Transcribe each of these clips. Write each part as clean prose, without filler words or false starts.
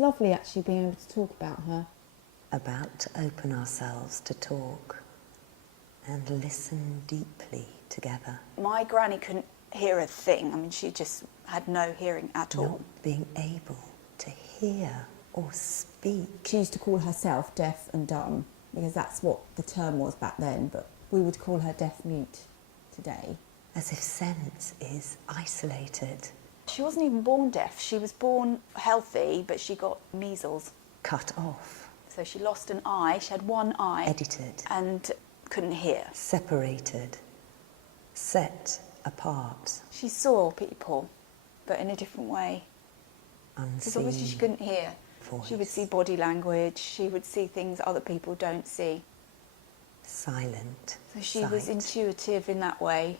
It's lovely actually being able to talk about her. About to open ourselves to talk and listen deeply together. My granny couldn't hear a thing. I mean, she just had no hearing at all. Not being able to hear or speak. She used to call herself deaf and dumb because that's what the term was back then, but we would call her deaf mute today. As if sense is isolated. She wasn't even born deaf. She was born healthy, but she got measles. Cut off. So she lost an eye. She had one eye. Edited. And couldn't hear. Separated. Set apart. She saw people, but in a different way. Unseen. Because obviously she couldn't hear. Voice. She would see body language. She would see things other people don't see. Silent. So she was intuitive in that way.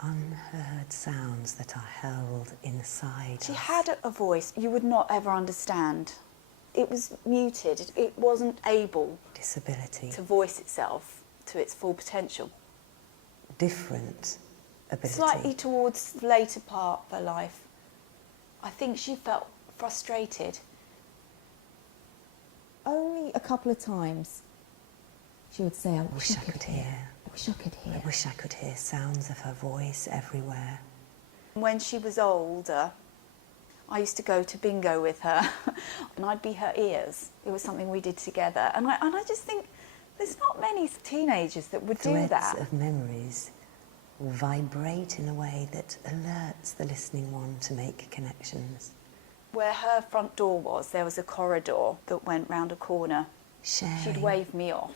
Unheard sounds that are held inside She us. had a voice you would not ever understand. It was muted. It wasn't able Disability. to voice itself to its full potential. Different ability. Slightly towards the later part of her life, I think she felt frustrated. Only a couple of times she would say, I Wish I could hear. I wish I could hear. I wish I could hear sounds of her voice everywhere. When she was older, I used to go to bingo with her and I'd be her ears. It was something we did together. And I just think there's not many teenagers that would do that. Threads of memories will vibrate in a way that alerts the listening one to make connections. Where her front door was, there was a corridor that went round a corner. Sharing. She'd wave me off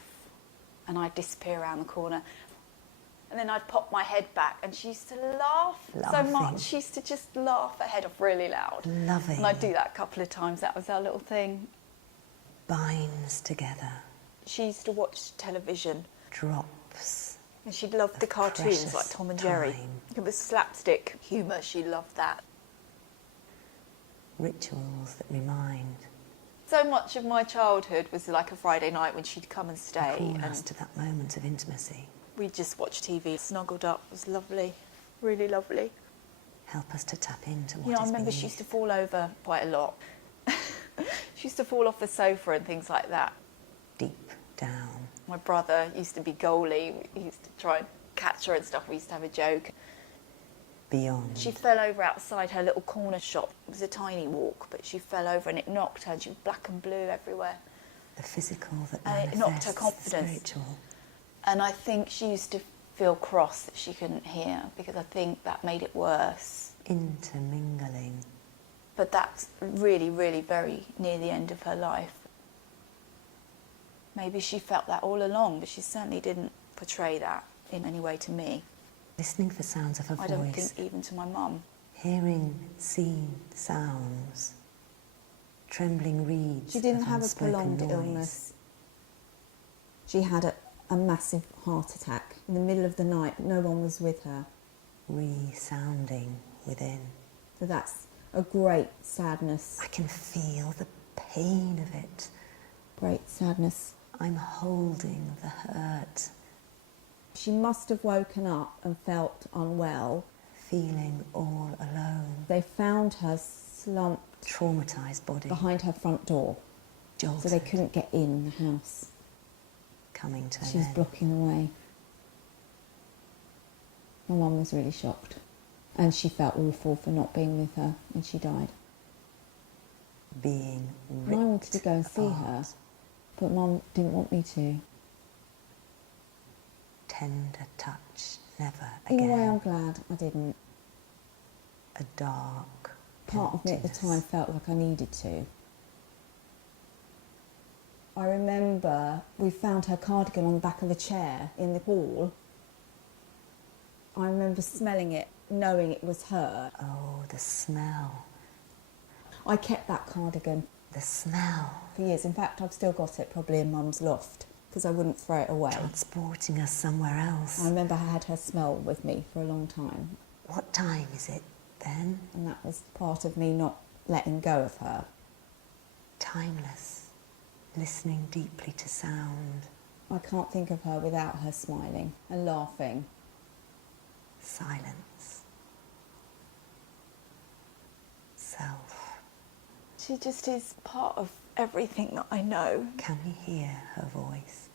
and I'd disappear around the corner. And then I'd pop my head back and she used to laugh so much. She used to just laugh her head off really loud. Loving. And I'd do that a couple of times. That was our little thing. Binds together. She used to watch television. Drops. And she loved the cartoons precious like Tom and Jerry. time. It was slapstick humour. She loved that. Rituals that remind. So much of my childhood was like a Friday night when she'd come and stay. Call And us to that moment of intimacy. we'd just watch TV, snuggled up. It was lovely, really lovely. Help us to tap into what You know, I is remember she beneath. used to fall over quite a lot. She used to fall off the sofa and things like that. Deep down. My brother used to be goalie. He used to try and catch her and stuff. We used to have a joke. Beyond. She fell over outside her little corner shop. It was a tiny walk, but she fell over and it knocked her and she was black and blue everywhere. The physical that And it knocked her manifests the confidence. spiritual. And I think she used to feel cross that she couldn't hear because I think that made it worse. Intermingling. But that's really, really very near the end of her life. Maybe she felt that all along, but she certainly didn't portray that in any way to me. Listening for sounds of her I voice. don't think even to my mum. Hearing seen sounds. Trembling reeds. She didn't of have a unspoken prolonged noise. illness. She had a massive heart attack in the middle of the night, but no one was with her. Resounding within. So that's a great sadness. I can feel the pain of it. Great sadness. I'm holding the hurt. She must have woken up and felt unwell. Feeling all alone. They found her slumped Traumatised body. behind her front door, Jolted. so they couldn't get in the house. Coming to an She was end. blocking the way. My mum was really shocked, and she felt awful for not being with her when she died. Being And ripped I wanted to go and see her, apart. but Mum didn't want me to. Tender touch, never In a way, again. I'm glad I didn't. A dark Part of me at the emptiness. time felt like I needed to. I remember we found her cardigan on the back of a chair in the hall. I remember smelling it, knowing it was her. Oh, the smell. I kept that cardigan The smell. for years. In fact, I've still got it probably in Mum's loft because I wouldn't throw it away. Transporting us somewhere else. I remember I had her smell with me for a long time, What time is it then? and that was part of me not letting go of her. Timeless. Listening deeply to sound. I can't think of her without her smiling and laughing. Silence. Self. She just is part of everything that I know. Can you hear her voice?